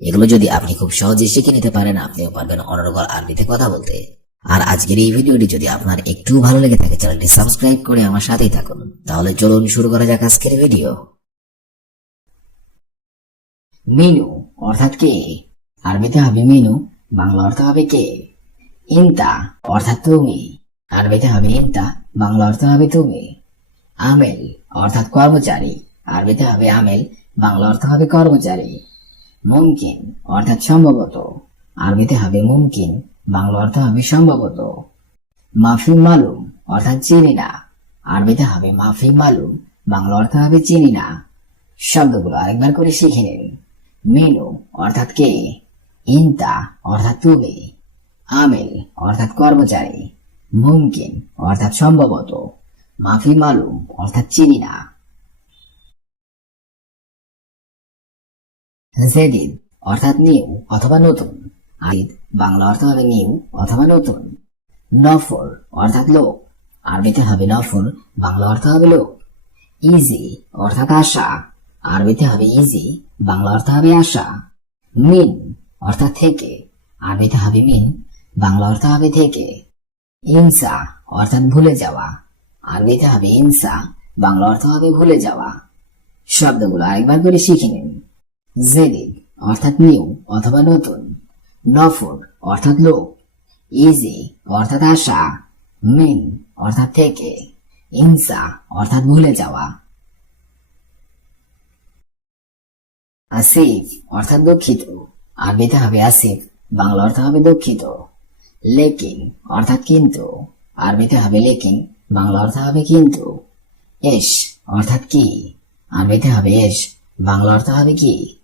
এগুলো যদি আপনি খুব সহজে শিখে নিতে পারেন আপনিও পারবেন অনর্গল আরবিতে কথা বলতে। আর আজকের এই ভিডিওটি যদি আপনার একটু ভালো লেগে থাকে, চ্যানেলটি সাবস্ক্রাইব করে আমার সাথেই থাকুন। তাহলে চলুন শুরু করা যাক আজকের ভিডিও। মিনু, অর্থাৎ কে? আরবিতে হবে মিনু, বাংলা অর্থ হবে কে? ইন্তা, অর্থাৎ তুমি। আরবিতে হবে ইন্তা, বাংলা অর্থ হবে তুমি। আমেল, অর্থাৎ কর্মচারী। আরবিতে হবে আমেল, বাংলা অর্থ হবে কর্মচারী। মুমকিন, অর্থাৎ সম্ভবত। আরবিতে হবে মুমকিন, বাংলা অর্থ হবে সম্ভবত। মাফি মালুম, অর্থাৎ চিনি না। আরবিতে হবে মাফি মালুম, বাংলা অর্থ হবে চিনি না। শব্দগুলো আরেকবার করে শিখে নিন। মিনু, অর্থাৎ কে? ইন্তা, অর্থাৎ তুমি। আমেল, অর্থাৎ কর্মচারী। মুমকিন, অর্থাৎ সম্ভবত। মাফি মালুম, অর্থাৎ চিনি না। জেদিদ অর্থাৎ নিউ অথবা নতুন। আদিদ বাংলা অর্থ হবে নিউ অথবা নতুন। নফর অর্থাৎ লোক। আরবিতে হবে নফর বাংলা অর্থ হবে লোক। ইজি অর্থাৎ আশা। আরবিতে হবে ইজি বাংলা অর্থ হবে আশা। মিন অর্থাৎ থেকে। আরবিতে হবে মিন বাংলা অর্থ হবে থেকে। ইনসা অর্থাৎ ভুলে যাওয়া। আরবিতে হবে ইনসা বাংলা অর্থ হবে ভুলে যাওয়া। শব্দগুলো আরেকবার করে শিখে নিন। জেদিদ অর্থাৎ নিউ অথবা নতুন। নফর অর্থাৎ লোক ইজি অর্থাৎ আশা। মিন অর্থাৎ থেকে। ইনসা অর্থাৎ ভুলে যাওয়া। আসিফ অর্থাৎ দুঃখিত। আরবিতে হবে আসিফ বাংলা অর্থ হবে দুঃখিত। লেকিন অর্থাৎ কিন্তু। আরবিতে হবে লেকিন বাংলা অর্থ হবে কিন্তু। এস অর্থাৎ কি। আরবিতে হবে এস বাংলা অর্থ হবে কি।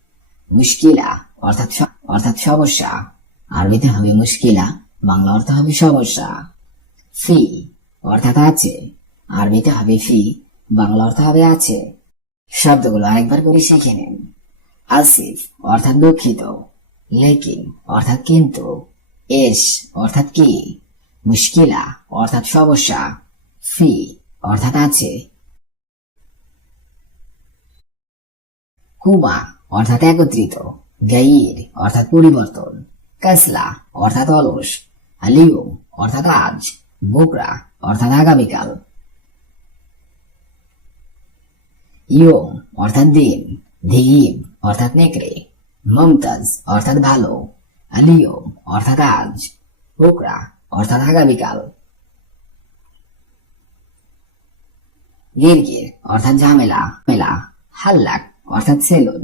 মুশকিলা অর্থাৎ অর্থাৎ সমস্যা। আরবিতে হবে মুশকিলা বাংলা অর্থ হবে সমস্যা। ফি, অর্থাৎ আছে। আরবিতে হবে ফি, বাংলা অর্থ হবে আছে। শব্দগুলো আরেকবার করে শিখে নিন। আসিফ অর্থাৎ দুঃখিত। লেকিন, অর্থাৎ কিন্তু। এস, অর্থাৎ কি? মুশকিলা অর্থাৎ সমস্যা। ফি, অর্থাৎ আছে। কুমা অর্থাৎ একত্রিত গাইর অর্থাৎ পরিবর্তন, কাসলা, অর্থাৎ অলস আলিয়ম অর্থাৎ আজ, বুকরা, অর্থাৎ আগামীকাল। ইয়ম অর্থাৎ দিন ধীব অর্থাৎ নেকড়ে, মমতাজ, অর্থাৎ ভালো আলিয়ম অর্থাৎ আজ, বুকরা, অর্থাৎ আগামীকাল। গিরগির, অর্থাৎ ঝামেলা, মেলা, হাল্লাক, অর্থাৎ সেলুন।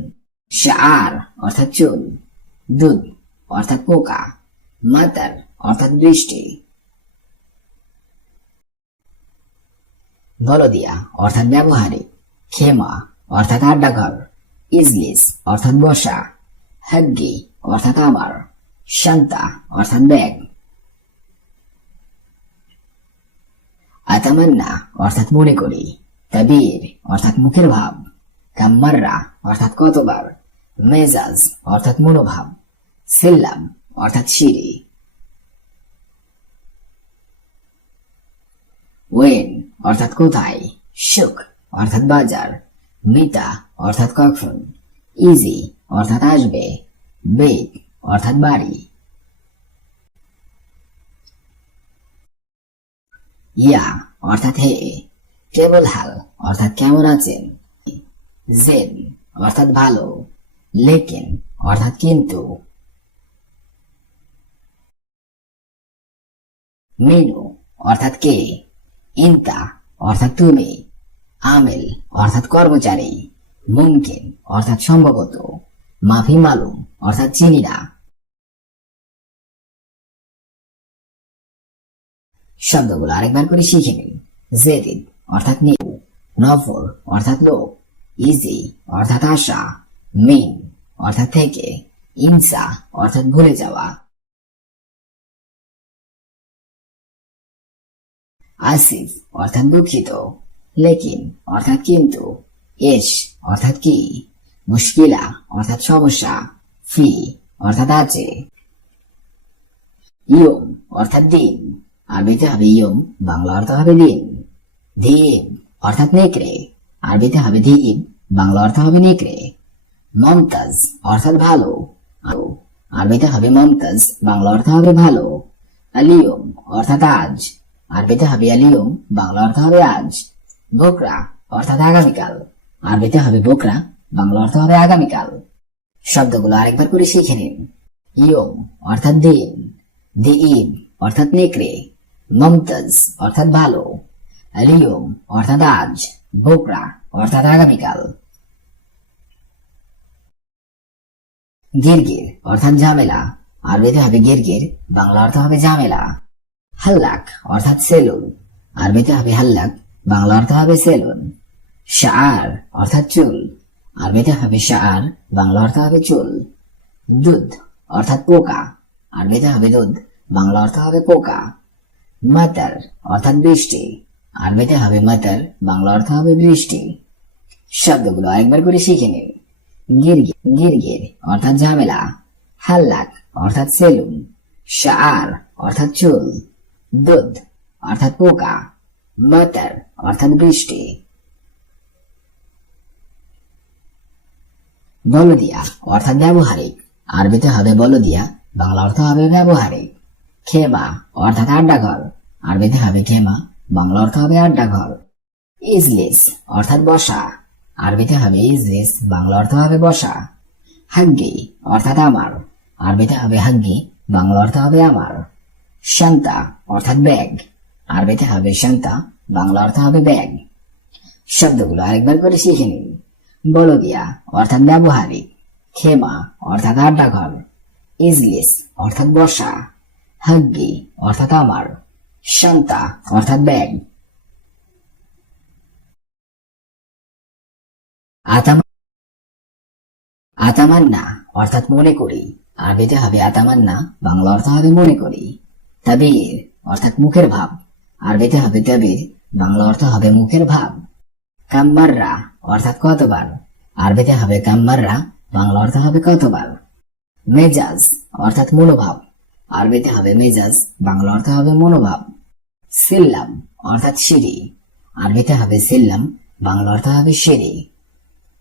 শার, অর্থাৎ চুল, দুধ, অর্থাৎ পোকা মাতার অর্থাৎ বৃষ্টি। বলদিয়া অর্থাৎ ব্যবহারিক। খেমা, অর্থাৎ আড্ডাঘর। ইজলিস, অর্থাৎ বসা। হাগ্গি অর্থাৎ আমার শান্তা, অর্থাৎ ব্যাগ। আতামান্না, অর্থাৎ মনে করি তাবির, অর্থাৎ মুখের ভাব। কাম্মাররা, অর্থাৎ কতবার। মেজাজ, অর্থাৎ মনোভাব। সিল্লাম, অর্থাৎ সিঁড়ি। ওয়েন, অর্থাৎ কোথায়? সুখ, অর্থাৎ বাজার। মিতা, অর্থাৎ কখন? ইজি, অর্থাৎ আসবে। বেদ অর্থাৎ বাড়ি। ইয়া, অর্থাৎ হে। কেবল হাল, অর্থাৎ কেমন আছেন? জেন, অর্থাৎ ভালো। লেকিন, অর্থাৎ কিন্তু মিনু, অর্থাৎ কে? ইন্তা, অর্থাৎ তুমি। আমেল, অর্থাৎ কর্মচারী। মুমকিন, অর্থাৎ সম্ভবত। মাফি মালুম, অর্থাৎ চিনি না। শব্দগুলো আরেকবার করে শিখে নিন। জেদিদ, অর্থাৎ নিউ। নফর অর্থাৎ লোক ইজি, অর্থাৎ আশা। মিন অর্থাৎ থেকে, ইনসা, অর্থাৎ ভুলে যাওয়া। আসিফ, অর্থাৎ দুঃখিত। লেকিন, অর্থাৎ কিন্তু, এস, অর্থাৎ কি? মুশকিলা, অর্থাৎ সমস্যা। ফি, অর্থাৎ আছে। ইয়ম, অর্থাৎ দিন। আরবিতে হবে ইয়ম, বাংলা অর্থ হবে দিন। ধীব অর্থাৎ নেকড়ে। আরবিতে হবে ধীব বাংলা অর্থ হবে নেকড়ে। মমতাজ অর্থাৎ ভালো। আরবিতে হবে মমতাজ বাংলা অর্থ হবে ভালো। আলিয়ম অর্থাৎ আজ। আরবিতে হবে আলিয়ম বাংলা অর্থ হবে আজ। বোকরা অর্থাৎ আগামীকাল। আরবিতে হবে বোকরা বাংলা অর্থ হবে আগামীকাল। শব্দগুলো আরেকবার করে শিখে নিন। ইয়ম অর্থাৎ দিন। দি ঈদ অর্থাৎ নেকড়ে। মমতাজ অর্থাৎ ভালো। আলিয়ম অর্থাৎ আজ। বোকরা অর্থাৎ আগামীকাল। গিরগির, অর্থাৎ ঝামেলা। আরবিতে হবে গিরগির, বাংলা অর্থ হবে ঝামেলা। হাল্লাক, অর্থাৎ সেলুন। আরবিতে হবে হাল্লাক, বাংলা অর্থ হবে সেলুন। শাআর, অর্থাৎ চুল। আরবিতে হবে শাআর, বাংলা অর্থ হবে চুল। দুধ, অর্থাৎ পোকা। আরবিতে হবে দুধ, বাংলা অর্থ হবে পোকা। মাতার, অর্থাৎ বৃষ্টি। আরবিতে হবে মাতার, বাংলা অর্থ হবে বৃষ্টি। শব্দগুলো আরেকবার করে শিখে নিন। গিরগির অর্থাৎ ঝামেলা, হাল্লাক অর্থাৎ সেলুন, শাআর অর্থাৎ চুল, দুধ অর্থাৎ পোকা মাতার অর্থাৎ বৃষ্টি। বলদিয়া অর্থাৎ ব্যবহারিক, আরবিতে হবে বলদিয়া, বাংলা অর্থ হবে ব্যবহারিক। খেমা অর্থাৎ আড্ডাঘর, আরবিতে হবে খেমা, বাংলা অর্থ হবে আড্ডাঘর। ইজলিস অর্থাৎ বসা আরবিতে হবে ইজলিস বাংলা অর্থ হবে বসা। হাগ্গি অর্থাৎ আমার। আরবিতে হবে হাগ্গি বাংলা অর্থ হবে আমার। শান্তা, অর্থাৎ ব্যাগ। আরবিতে হবে শান্তা, বাংলা অর্থ হবে ব্যাগ। শব্দগুলো আরেকবার করে শিখে নিন। বলদিয়া অর্থাৎ ব্যবহারিক। খেমা, অর্থাৎ আড্ডাঘর। ইজলিস, অর্থাৎ বসা। হাগ্গি অর্থাৎ আমার। শান্তা, অর্থাৎ ব্যাগ। আতামান্না অর্থাৎ মনে করি। আরবিতে হবে আতামান্না, বাংলা অর্থ হবে মনে করি। তাবির অর্থাৎ মুখের ভাব। আরবিতে হবে তাবির, বাংলা অর্থ হবে মুখের ভাব। কাম্মাররা অর্থাৎ কতবার? আরবিতে হবে কাম্মাররা, বাংলা অর্থ হবে কতবার? মেজাজ অর্থাৎ মনোভাব। আরবিতে হবে মেজাজ, বাংলা অর্থ হবে মনোভাব। সিল্লাম অর্থাৎ সিঁড়ি। আরবিতে হবে সিল্লাম, বাংলা অর্থ হবে সিঁড়ি।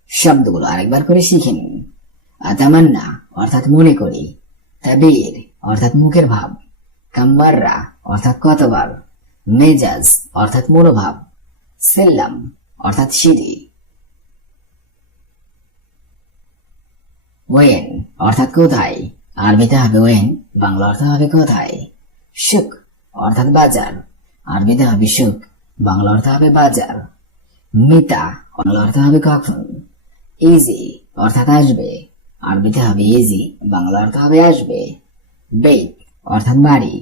শব্দগুলো আরেকবার করে শিখে নিন। আতামান্না, অর্থাৎ মনে করি। তাবির, অর্থাৎ মুখের ভাব। কাম্বাররা, অর্থাৎ কতবার। মেজাজ, অর্থাৎ মনোভাব। সেল্লাম, অর্থাৎ সিঁড়ি। ওয়েন, অর্থাৎ কোথায়? আরবিতে হবে ওয়েন, বাংলা অর্থ হবে কোথায়? সুখ অর্থাৎ বাজার। আরবিতে হবে সুখ বাংলা অর্থ হবে বাজার। মিতা বাংলা অর্থ হবে কখন? ইজি অর্থাৎ আসবে। আরবিতে হবে ইজি বাংলা অর্থ হবে আসবে। বেদ অর্থাৎ বাড়ি।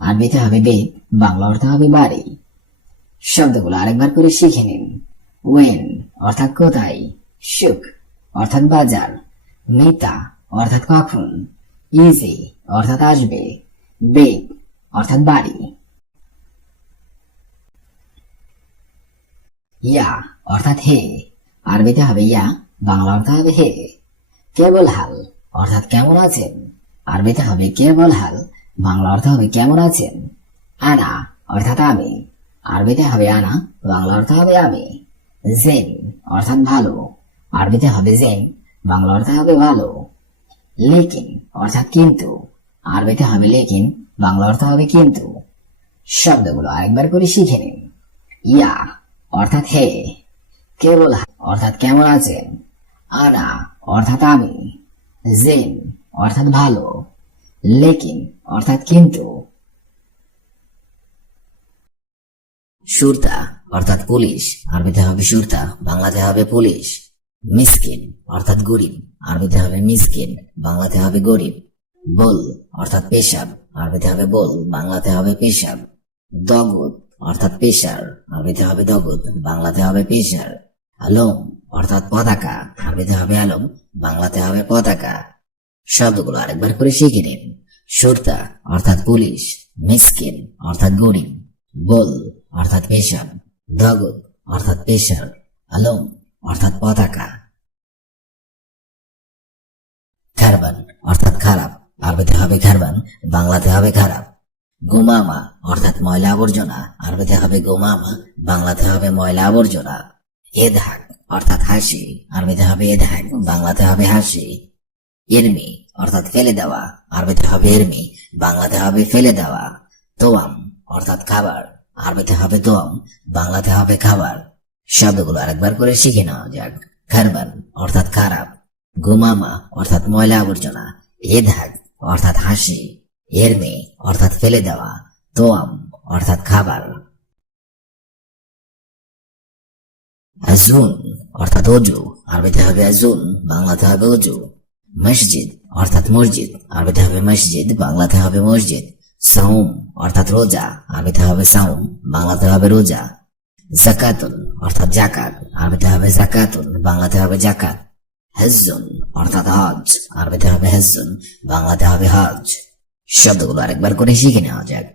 আরবিতে হবে বেদ বাংলা অর্থ হবে বাড়ি। শব্দগুলো আরেকবার করে শিখে নিন। ওয়েন অর্থাৎ কোথায়। সুখ অর্থাৎ বাজার। মিতা অর্থাৎ কখন। ইজি অর্থাৎ আসবে। বেগ অর্থাৎ বাড়ি। ইয়া অর্থাৎ হে। আরবিতে হবে ইয়া বাংলা অর্থ হবে হে কেবল হাল? অর্থাৎ কেমন আছেন? আরবিতে হবে কেবল হাল? বাংলা অর্থ হবে কেমন আছেন? আনা, অর্থাৎ আমি। আরবিতে হবে আনা, বাংলা অর্থ হবে আমি। জেন, অর্থাৎ ভালো। আরবিতে হবে জেন, বাংলা অর্থ হবে ভালো। লেকিন, অর্থাৎ কিন্তু। আরবিতে হবে লেকিন, বাংলা অর্থ হবে কিন্তু। শব্দগুলো আরেকবার করে শিখে নিন। ইয়া, অর্থাৎ হে। কেবল অর্থাৎ কেমন আছেন? আনা অর্থাৎ আমি, জেন অর্থাৎ ভালো, লেকিন অর্থাৎ কিন্তু। সুরতা অর্থাৎ পুলিশ, আরবিতে হবে সুরতা, বাংলাতে হবে পুলিশ। মিসকিন অর্থাৎ গরিব, আরবিতে হবে মিসকিন, বাংলাতে হবে গরিব। বল অর্থাৎ পেশাব, আরবিতে হবে বল, বাংলাতে হবে পেশাব। দগদ অর্থাৎ পেশার, আরবিতে হবে দগদ, বাংলাতে হবে পেশার। আলম অর্থাৎ পতাকা। আরবিতে হবে আলম, বাংলাতে হবে পতাকা। শব্দগুলো আরেকবার করে শিখে নিন। সুরতা অর্থাৎ পুলিশ, মিসকিন অর্থাৎ গরিব বল অর্থাৎ পেশাব দগদ অর্থাৎ পেশার, আলম অর্থাৎ পতাকা। খারবান অর্থাৎ খারাপ, আরবিতে হবে খারবান, বাংলাতে হবে খারাপ। গোমামা অর্থাৎ ময়লা আবর্জনা, আরবিতে হবে গোমামা, বাংলাতে হবে ময়লা আবর্জনা। এধাক অর্থাৎ হাসি। আরবিতে হবে এধাক বাংলাতে হবে হাসি। ইরমি, অর্থাৎ ফেলে দেওয়া। আরবিতে হবে ইরমি, বাংলাতে হবে ফেলে দেওয়া। তোয়াম অর্থাৎ খাবার। আরবিতে হবে তোয়াম বাংলাতে হবে খাবার। শব্দগুলো আরেকবার করে শিখে নেওয়া যাক। খারবান, অর্থাৎ খারাপ। গুমামা, অর্থাৎ ময়লা আবর্জনা। এধাক অর্থাৎ হাসি। এরমে অর্থাৎ ফেলে দেওয়া। তোয়াম অর্থাৎ খাবার। আজুন, অর্থাৎ অজু, আরবিতে হবে আজুন, বাংলাতে হবে অজু। মসজিদ, অর্থাৎ মসজিদ, আরবিতে হবে মসজিদ, বাংলাতে হবে মসজিদ। সাউম, অর্থাৎ রোজা, আরবিতে হবে সাউম, বাংলাতে হবে রোজা। জাকাতুন, অর্থাৎ জাকাত, আরবিতে হবে জাকাতুন, বাংলাতে হবে জাকাত। হেজ্জুন, অর্থাৎ হজ আরবিতে হবে হেজ্জুন, বাংলাতে হবে হজ শব্দগুলো আরেকবার করে শিখে নেওয়া যাক।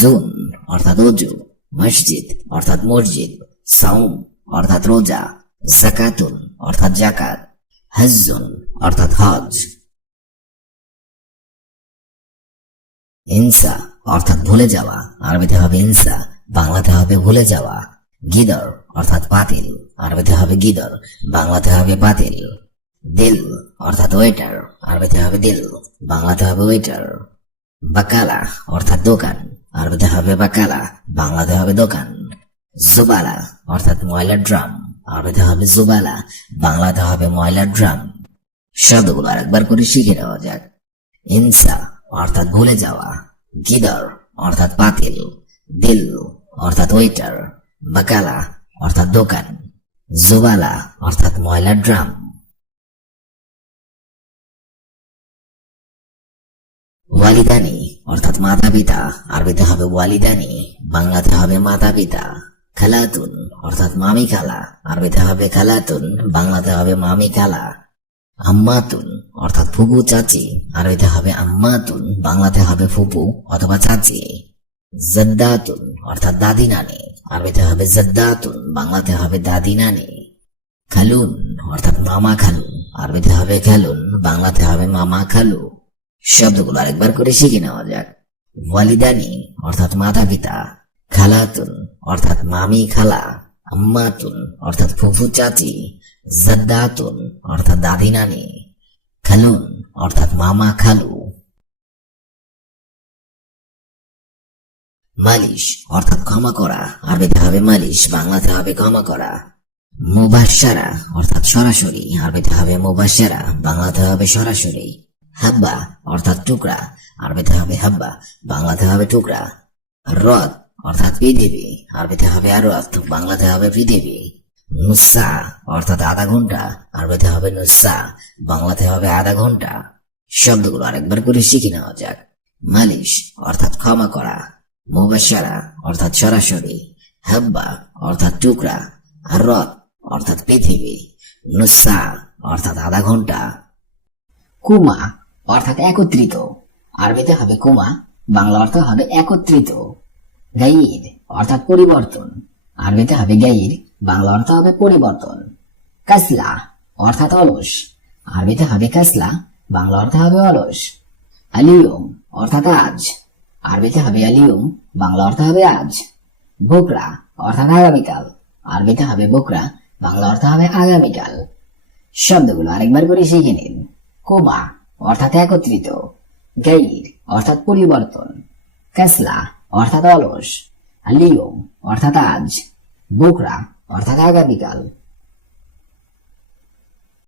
জুন, অর্থাৎ অজু। মসজিদ, অর্থাৎ মসজিদ। সাউম অর্থাৎ রোজা জাকাতুন অর্থাৎ জাকাত হজ্জুন, অর্থাৎ হজ। ইনসা, অর্থাৎ ভুলে যাওয়া। আরবিতে হবে ইনসা, বাংলাতে হবে ভুলে যাওয়া। গিদর, অর্থাৎ পাতিল আরবিতে হবে গিদর, বাংলাতে হবে পাতিল দিল, অর্থাৎ ওয়েটার আরবিতে হবে দিল, বাংলাতে হবে ওয়েটার বাকালা, অর্থাৎ দোকান। আরবিতে হবে বাকালা, বাংলাতে হবে দোকান। জুবালা, অর্থাৎ ময়লার ড্রাম। আরবিতে হবে জুবালা, বাংলাতে হবে ময়লার ড্রাম। শব্দগুলো আরেকবার করে শিখে নেওয়া যাক। ইনসা, অর্থাৎ ভুলে যাওয়া। গিদর, অর্থাৎ পাতিল দিল, অর্থাৎ ওয়েটার বাকালা, অর্থাৎ দোকান। জুবালা, অর্থাৎ ময়লার ড্রাম। ওয়ালিদানি, অর্থাৎ মাতা পিতা আরবিতে হবে ওয়ালিদানি, বাংলাতে হবে মাতা পিতা খালাতুন, অর্থাৎ মামি খালা। আরবিতে হবে খালাতুন, বাংলাতে হবে মামি খালা। আম্মাতুন, অর্থাৎ ফুপু চাচি। আরবিতে হবে আম্মাতুন, বাংলাতে হবে ফুপু অথবা চাচি। জদ্দাতুন, অর্থাৎ দাদি নানি। আরবিতে হবে জদ্দাতুন, বাংলাতে হবে দাদি নানি। খালুন, অর্থাৎ মামা খালু। আরবিতে হবে খালুন, বাংলাতে হবে মামা খালু। শব্দগুলো আরেকবার করে শিখে নেওয়া যাক। ওয়ালিদানি, অর্থাৎ মাতা পিতা খালাতুন, অর্থাৎ মামি খালা, আম্মাতুন, অর্থাৎ ফুফু চাচি, জদ্দাতুন, অর্থাৎ দাদি নানি, খালুন, অর্থাৎ মামা খালু। মালিশ, অর্থাৎ ক্ষমা করা, আরবিতে হবে মালিশ, বাংলাতে হবে ক্ষমা করা। মুবাসারা অর্থাৎ সরাসরি, আরবিতে হবে মুবাসারা বাংলাতে হবে সরাসরি। হাব্বা, অর্থাৎ টুকরা, আরবিতে হবে হাব্বা, বাংলাতে হবে টুকরা। রথ অর্থাৎ পৃথিবী আরবিতে হবে আরত বাংলাতে হবে পৃথিবী নুসা অর্থাৎ আধা ঘণ্টা। আরবিতে হবে নুসা বাংলাতে হবে আধা ঘণ্টা। শব্দগুলো আরেকবার করে শিখে নেওয়া যাক। মালিশ, অর্থাৎ ক্ষমা করা। মুবাসারা অর্থাৎ সরাসরি। হাব্বা, অর্থাৎ টুকরা। আর রথ, অর্থাৎ পৃথিবী। নুসা অর্থাৎ আধা ঘণ্টা। কুমা, অর্থাৎ একত্রিত। আরবিতে হবে কুমা, বাংলা অর্থ হবে একত্রিত। গাইর, অর্থাৎ পরিবর্তন। আরবিতে হবে গাইর, বাংলা অর্থ হবে পরিবর্তন। কাসলা, অর্থাৎ অলস। আরবিতে হবে কাসলা, বাংলা অর্থ হবে অলস। আলিয়ম, অর্থাৎ আজ। আরবিতে হবে আলিয়ম, বাংলা অর্থ হবে আজ। বোকরা, অর্থাৎ আগামীকাল। আরবিতে হবে বোকরা, বাংলা অর্থ হবে আগামীকাল। শব্দগুলো আরেকবার করে শিখে নিন। কোমা, অর্থাৎ একত্রিত। গাইর, অর্থাৎ পরিবর্তন। কাসলা অর্থাৎ অলস লিও অর্থাৎ আজ বোকরা অর্থাৎ আগামীকাল।